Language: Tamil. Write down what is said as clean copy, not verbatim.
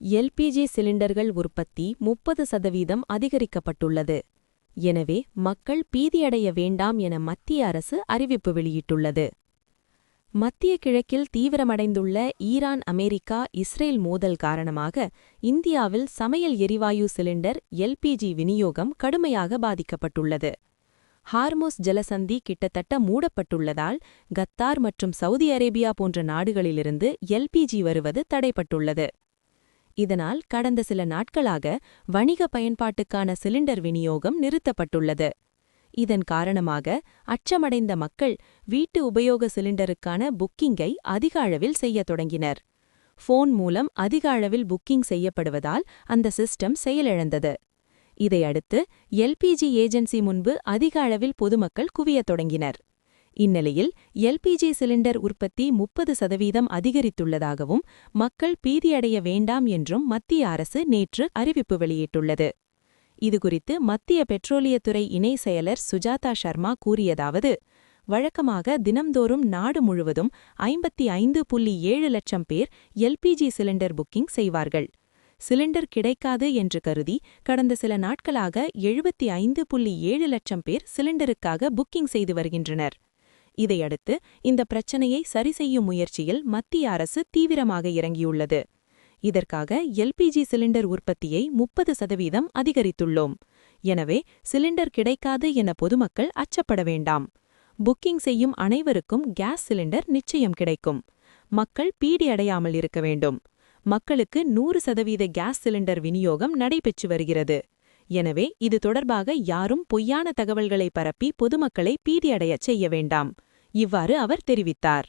எல்பிஜி சிலிண்டர்கள் உற்பத்தி 30% அதிகரிக்கப்பட்டுள்ளது. எனவே மக்கள் பீதியடைய வேண்டாம் என மத்திய அரசு அறிவிப்பு வெளியிட்டுள்ளது. மத்திய கிழக்கில் தீவிரமடைந்துள்ள ஈரான் அமெரிக்கா இஸ்ரேல் மோதல் காரணமாக இந்தியாவில் சமையல் எரிவாயு சிலிண்டர் எல்பிஜி விநியோகம் கடுமையாக பாதிக்கப்பட்டுள்ளது. ஹார்முஸ் ஜலசந்தி கிட்டத்தட்ட மூடப்பட்டுள்ளதால் கத்தார் மற்றும் சவுதி அரேபியா போன்ற நாடுகளிலிருந்து எல்பிஜி வருவது தடைப்பட்டுள்ளது. இதனால் கடந்த சில நாட்களாக வணிக பயன்பாட்டுக்கான சிலிண்டர் விநியோகம் நிறுத்தப்பட்டுள்ளது. இதன் காரணமாக அச்சமடைந்த மக்கள் வீட்டு உபயோக சிலிண்டருக்கான புக்கிங்கை அதிக அளவில் செய்யத் தொடங்கினர். போன் மூலம் அதிக அளவில் புக்கிங் செய்யப்படுவதால் அந்த சிஸ்டம் செயலிழந்தது. இதையடுத்து எல்பிஜி ஏஜென்சி முன்பு அதிக அளவில் பொதுமக்கள் குவியத் தொடங்கினர். இந்நிலையில் எல்பிஜி சிலிண்டர் உற்பத்தி 30% அதிகரித்துள்ளதாகவும் மக்கள் பீதியடைய வேண்டாம் என்றும் மத்திய அரசு நேற்று அறிவிப்பு வெளியிட்டுள்ளது. இதுகுறித்து மத்திய பெட்ரோலியத்துறை இணை செயலர் சுஜாதா சர்மா கூறியதாவது: வழக்கமாக தினம்தோறும் நாடு முழுவதும் 55.7 லட்சம் பேர் எல்பிஜி சிலிண்டர் புக்கிங் செய்வார்கள். சிலிண்டர் கிடைக்காது என்று கருதி கடந்த சில நாட்களாக 75.7 லட்சம் பேர் சிலிண்டருக்காக புக்கிங் செய்து வருகின்றனர். இதையடுத்து இந்த பிரச்சனையை சரிசெய்யும் முயற்சியில் மத்திய அரசு தீவிரமாக இறங்கியுள்ளது. இதற்காக எல்பிஜி சிலிண்டர் உற்பத்தியை 30% அதிகரித்துள்ளோம். எனவே சிலிண்டர் கிடைக்காது என பொதுமக்கள் அச்சப்பட வேண்டாம். புக்கிங் செய்யும் அனைவருக்கும் கேஸ் சிலிண்டர் நிச்சயம் கிடைக்கும். மக்கள் பீடியடையாமல் இருக்க வேண்டும். மக்களுக்கு 100% கேஸ் சிலிண்டர் விநியோகம் நடைபெற்று வருகிறது. எனவே இது தொடர்பாக யாரும் பொய்யான தகவல்களை பரப்பி பொதுமக்களை பீதியடையச் செய்ய வேண்டாம். இவ்வாறு அவர் தெரிவித்தார்.